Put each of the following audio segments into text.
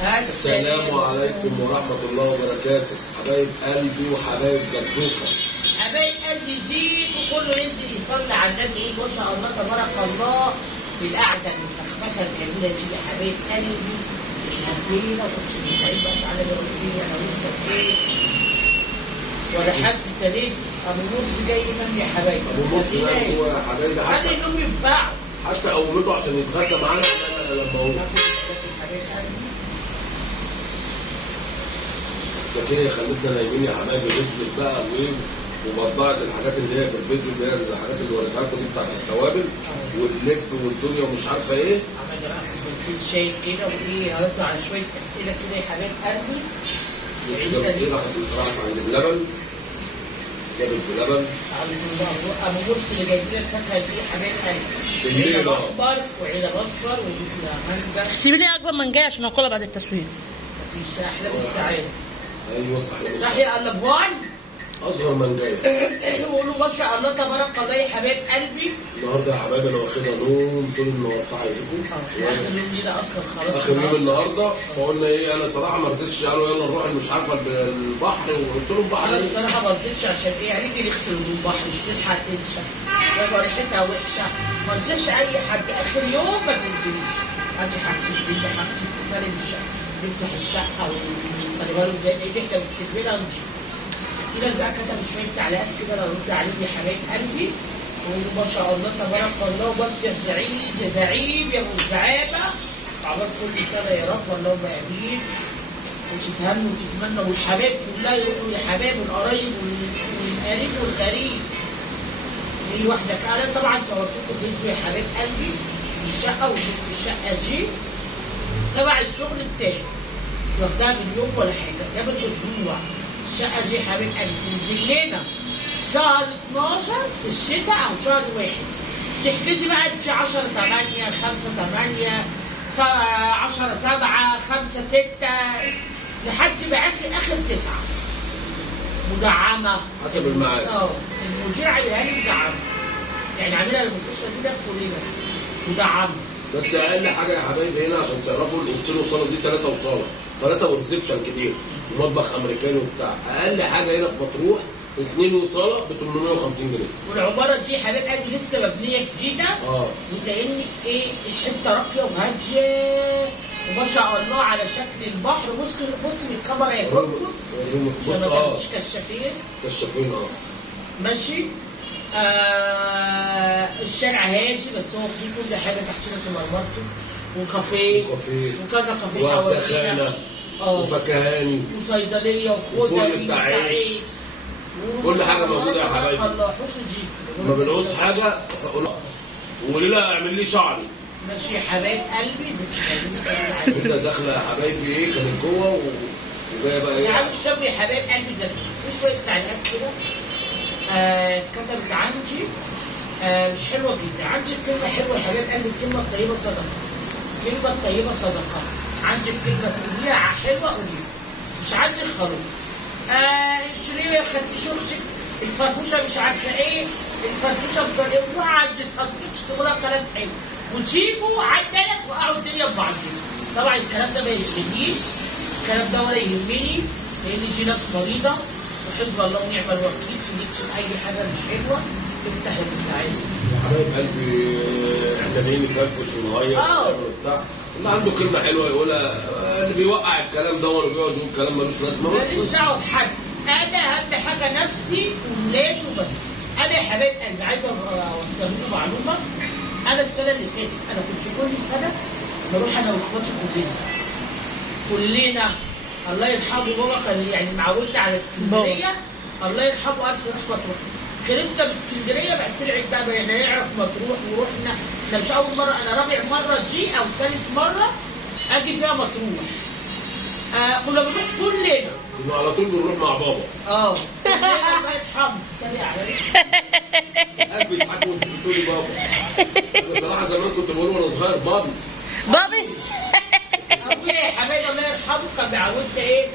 السلام عليكم ورحمة الله وبركاته. حبايب قلبي وحبايب زبدوكة، حبايب قلبي زيد، وكله ينزل يصلي على النبي يقول ما شاء الله تبارك الله في القعدة المفخفخة الجميلة دي يا حبايب قلبي. اتهدينا وكنت سعيد بقى تعالى يقول لي انا وانت ايه ولا حد ابتديت ابو مرسي جاي ينام يا حبايبي. أبو مرسي نايم جوه يا حبايبي، خلي النوم ينفعه حتى قومته عشان يتغدى معانا. أنا لما أقول كده خلتنا نايمين يا حبايبي، غسلت بقى ومطبعت الحاجات اللي هي في الفيديو، اللي هي الحاجات اللي وريتها لكم دي بتاعت التوابل واللفت والدنيا ومش عارفه ايه. عملنا بقى كوبايتين شاي كده وايه، هرد على شويه اسئله كده يا حبايب قلبي. بص جابت ايه، راحت عند بلبن، جابت بلبن. ابو مرسي اللي جايب لنا الفاكهه دي يا حبايب قلبي، عنب اخضر وعنب اصفر وجبنا مانجا. سيبي لي اكبر منجايه عشان اكلها بعد التصوير. مفيش احلى من السعاده. ايوه صح يا قلبوان، اصغر منجايه. بيقولوا ما شاء الله تبارك الله يا حبايب قلبي. النهارده يا حبايبي انا واخدها نوم طول النهار، صح يا اخر يوم لينا اصلا خلاص، اخر يوم النهارده. فقلنا ايه، انا صراحه ما رضيتش، قالوا يلا نروح مش عارفه البحر، وقلت لهم بحر انا ايه؟ الصراحه ما رضيتش عشان ايه، هنيجي نغسل هدوم بحر مش تلحق تنشف، يبقى ريحتها وحشه. ما انصحش اي حد اخر يوم ما تنزليش، هاتي حاجتك تجيبي حاجتك تسالي الشقه، تمسح الشقه وتسالي بالك زي ايه احنا مستقبلها نجي. في ناس بقى كتبوا شويه تعليقات كده انا ارد عليهم يا حبايب قلبي، ويقولوا ما شاء الله تبارك الله، بس يا زعيم يا زعيم يا ابو الزعامه، عقبال كل سنه يا رب اللهم امين، وتتهنوا وتتمنوا، والحبايب كلها يروحوا يا حبايب والقرايب والقريب والغريب. دي واحده انا طبعا صورت لكم فيديو يا حبايب قلبي الشقه، وشفت الشقه دي تبع الشغل بتاعي، مش واخداها باليوم ولا حاجه، جابت اسبوع. الشقه دي يا حبايب قلبي تنزل لنا شهر 12 في الشتاء او شهر 1. تحجزي بقى انت 10 8 5 8 10 7 5 6 لحد معاكي اخر 9 مدعمه حسب الميعاد. المدير عاملها لي مدعمه، يعني عاملها المستشفى دي كلنا مدعمه. بس اقل حاجه يا حبايبي هنا عشان تعرفوا، الاوضتين وصاله دي 3 وصاله، 3 وريسبشن كبير ومطبخ امريكاني وبتاع. اقل حاجه هنا في مطروح 2 وصاله ب 850 جنيه. والعماره دي حبايب قلبي لسه مبنيه جديده، وكأن ايه الحته راقيه وهاديه وما شاء الله على شكل البحر. بص من الكاميرا يا كوكو، بص مش كشافين كشافين ماشي. الشارع هادي، بس هو فيه كل حاجه تحتنا في مرمرته، وكافيه وكذا كافيه وزخانه وفكهاني وصيدليه وخضري بتاع عيش، كل حاجه موجوده يا حبايبي. الله حوش دي ما بنقص حاجه. وليلى اعمل لي شعري ماشي يا حبايب قلبي. انت داخله يا حبايبي ايه، كانت جوه وجايه بقى ايه يا عم الشاب يا حبايب قلبي زي في شويه تعليقات كده كتبت عندي مش حلوه جدا. عندي كلمه حلوه يا حبايب قلبي، الكلمه الطيبه صدقه، الكلمه الطيبه صدقه. عندي كلمه تقوليها حلوه قوليها، مش عندي خلاص. انت ليه خدتيش اختك الفرفوشه مش عارفه ايه، الفرفوشه بصراحه عندي الفرفوشه تقولها كلام حلو وتيجوا عندنا توقعوا الدنيا ببعضها. طبعا الكلام ده ما يشغلنيش، الكلام ده ولا يهمني، لان دي ناس مريضه وحسب الله ونعم الوكيل. تكتب اي حاجه مش حلوه تفتح السعاده يا حبايب قلبي. احنا جايين نفرفش ونهيص وبتاع، اللي عنده كلمه حلوه يقولها، اللي بيوقع الكلام ده واللي بيقعد يقول كلام ملوش لازمه ماليش دعوه بحد. انا اهم حاجه نفسي وولادي وبس. انا يا حبايب قلبي عايزه اوصل لكم معلومه. انا السنه اللي فاتت انا كنت كل سنه بروح انا واخواتي كلنا الله يرحمه بابا، كان يعني معودنا على اسكندريه، الله يرحمه الف رحمه مطروح. كريستا من اسكندريه بقت طلعت بقى بقينا نعرف مطروح ورحنا. انا مش اول مره، انا رابع مره دي او ثالث مره اجي فيها مطروح. كنا بنروح كلنا على طول بنروح مع بابا. كلنا الله يرحمه. تابع قلبي يضحك وانت بتقولي بابا. انا صراحه زمان كنت بقول وانا صغير بابي ابويا يا حبايبي الله يرحمه كان بيعودنا ايه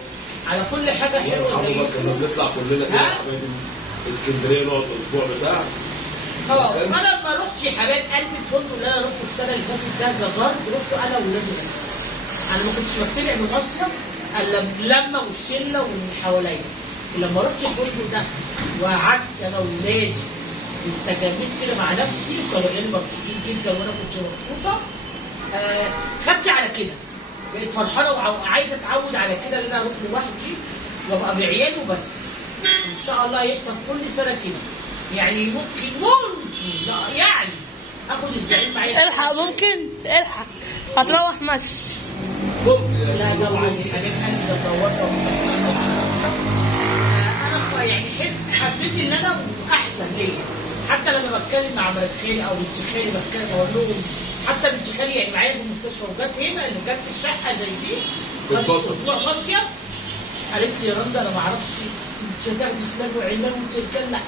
على كل حاجه حلوه زي كنا بنطلع كلنا كده يا حبايبي اسكندريه نقعد اسبوع بتاع. انا لما رحت يا حبايب قلبي الفندق اللي انا رحت السنه اللي فاتت ده زغار، رحت انا وولادي بس. انا ما كنتش بتابع من مصر الا لما والشله واللي حواليا. لما رحت الفندق ده وقعدت انا وولادي واستجميت كده مع نفسي وكانوا عيالي مبسوطين جدا وانا كنت مبسوطه. خدت على كده، بقيت فرحانه وعايزه اتعود على كده ان انا اروح لوحدي وابقى بعيالي وبس. ان شاء الله يحصل كل سنه كده. يعني ممكن لا يعني اخد الزعيم معايا. الحق ممكن الحق هتروح مشي. ممكن لا طبعا دي حاجات انا بدورها انا يعني حبيت ان انا احسن ليا. حتى لما بتكلم مع مرات خالي او بنت خالي بتكلم اقول لهم، حتى بنت خالي يعني معايا في المستشفى وجت هنا اللي جت في الشقه زي دي خدت اسبوع قاسيه، قالت لي يا رندا انا ما اعرفش انت هتاخدي فلان وعلان وتركان، لا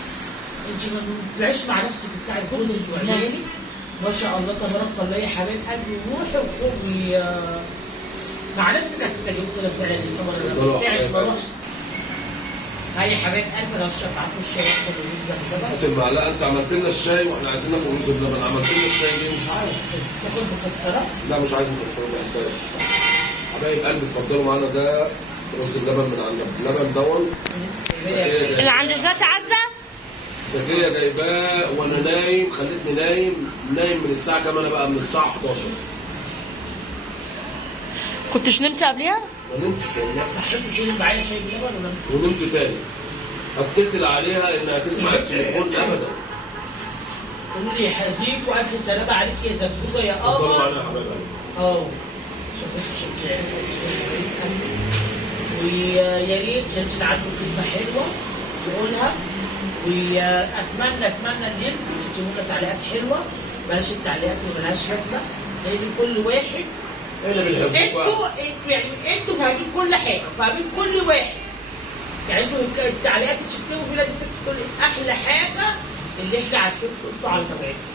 انت ما تطلعيش مع نفسك تطلعي جوزك وعيالي. ما شاء الله تبارك الله يا حبيب قلبي، روحي وخرجي مع نفسك هتستجيب لك فعلا الصبر. ساعة ما رحت هاي يا حبايب قلبي لو شفعتوا الشاي واخد الرز بلبن. هات المعلقه، انت عملت لنا الشاي واحنا عايزين ناكل رز بلبن، عملت لنا الشاي ليه؟ مش عارف. تاخد مكسرات؟ لا مش عايز مكسرات، ما بحبهاش. حبايب قلبي اتفضلوا معانا، ده رز بلبن من عند اللبن دون اللي عند جلاتي عزه. زكيه جايباه وانا نايم، خلتني نايم من الساعه كام؟ انا بقى من الساعه 11. كنتش نمت قبليها؟ ما نمتش والله. صاحبي شيل معايا شاي بلبن ونمت تاني. اتصل عليها انها تسمع التليفون ابدا. قولوا لي يا هزيك والف سلامه عليك يا زبزوبه يا قمر. اتفضلوا معانا يا حبايب قلبي. ويا ريت جنتل عنده كلمه حلوه يقولها، واتمنى ان انتوا تكتبوا لنا تعليقات حلوه، بلاش التعليقات اللي ملهاش لازمه، لان كل واحد احنا بنحبكم. انتوا فاهمين كل حاجه، فاهمين كل واحد. يعني انتوا التعليقات اللي بتكتبوا فيها لازم تكتبوا احلى حاجه اللي احنا عارفينكم انتوا على طبيعتكم.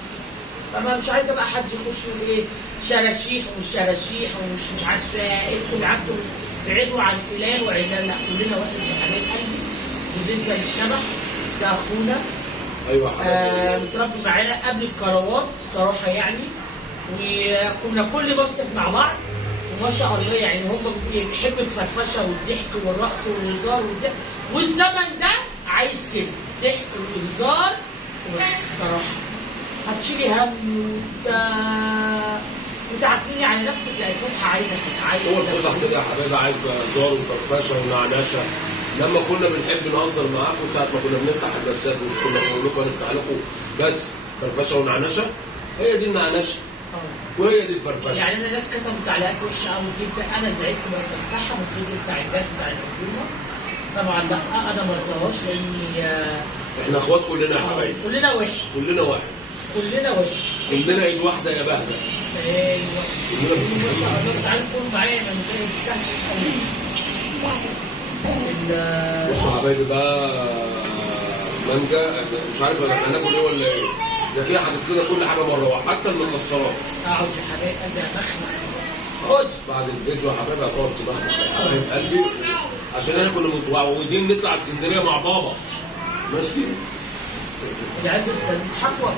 فما مش عايزه بقى حد يخش يقول ايه شراشيح ومش شراشيح ومش عارفه انتوا قعدتوا بعيدوا عن فلان وعلان، لا كلنا واحد يا حبايب قلبي. بالنسبه للشبح ده اخونا، ايوه حبايبي، متربي معانا قبل الكروات الصراحه يعني، وكنا كل مصيف مع بعض وما شاء الله. يعني هم بيحبوا الفرفشه والضحك والرقص والهزار والزمن ده عايز كده ضحك وهزار وبس. الصراحه هتشيلي هم وتعكنيني على نفسك، لا الفسحه عايزه كده، هو الفسح كده يا حبايبي عايز بقى هزار وفرفشه ونعنشه. لما كنا بنحب نهزر معاكم ساعه ما كنا بنفتح البسات، مش كنا بنقول لكم هنفتح لكم بس فرفشه ونعنشه، هي دي النعنشه وهي دي الفرفشه. يعني انا ناس كتبوا تعليقات وحشه قوي جدا، انا زعلت بقيت امسحها من الفيديو بتاع امبارح بتاع العزومه. طبعا لا انا ما رضاهاش لاني احنا اخوات كلنا يا حبايبي، كلنا واحد كلنا واحد، كلنا واحد، كلنا ايد واحده يا بهجه. ايوه ما شاء الله. تعالوا كلوا معايا انا ما بتاعش بصوا يا حبايبي بقى مانجا، مش عارف هناكل ايه ولا ايه. زكيه حطت لنا كل حاجه مره واحده حتى المكسرات. اقعد يا حبايب قلبي امخمخ. خد بعد الفيديو يا حبايبي هتقعد تمخمخ يا حبايب قلبي، عشان احنا كنا متعودين نطلع اسكندريه مع بابا. ماشي؟ العيال بيضحكوا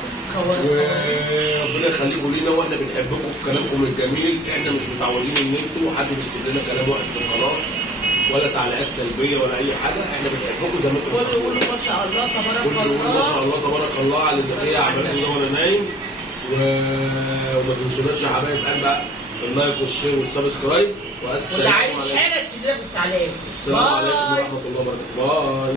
وربنا يخليكم لينا، واحنا بنحبكم في كلامكم الجميل. احنا مش متعودين ان انتوا حد بيكتب لنا كلام وحش في القناه ولا تعليقات سلبيه ولا اي حاجه. احنا بنحبكم زي ما انتم بتقولوا. قولوا ما شاء الله تبارك الله، ما شاء الله تبارك الله على زكيه عملت وانا نايم. وما تنسوناش يا حبايب قلبي اللايك والشير والسبسكرايب. واللي عايز حاجه تسيب لنا في التعليقات. السلام عليكم ورحمه الله وبركاته. باي.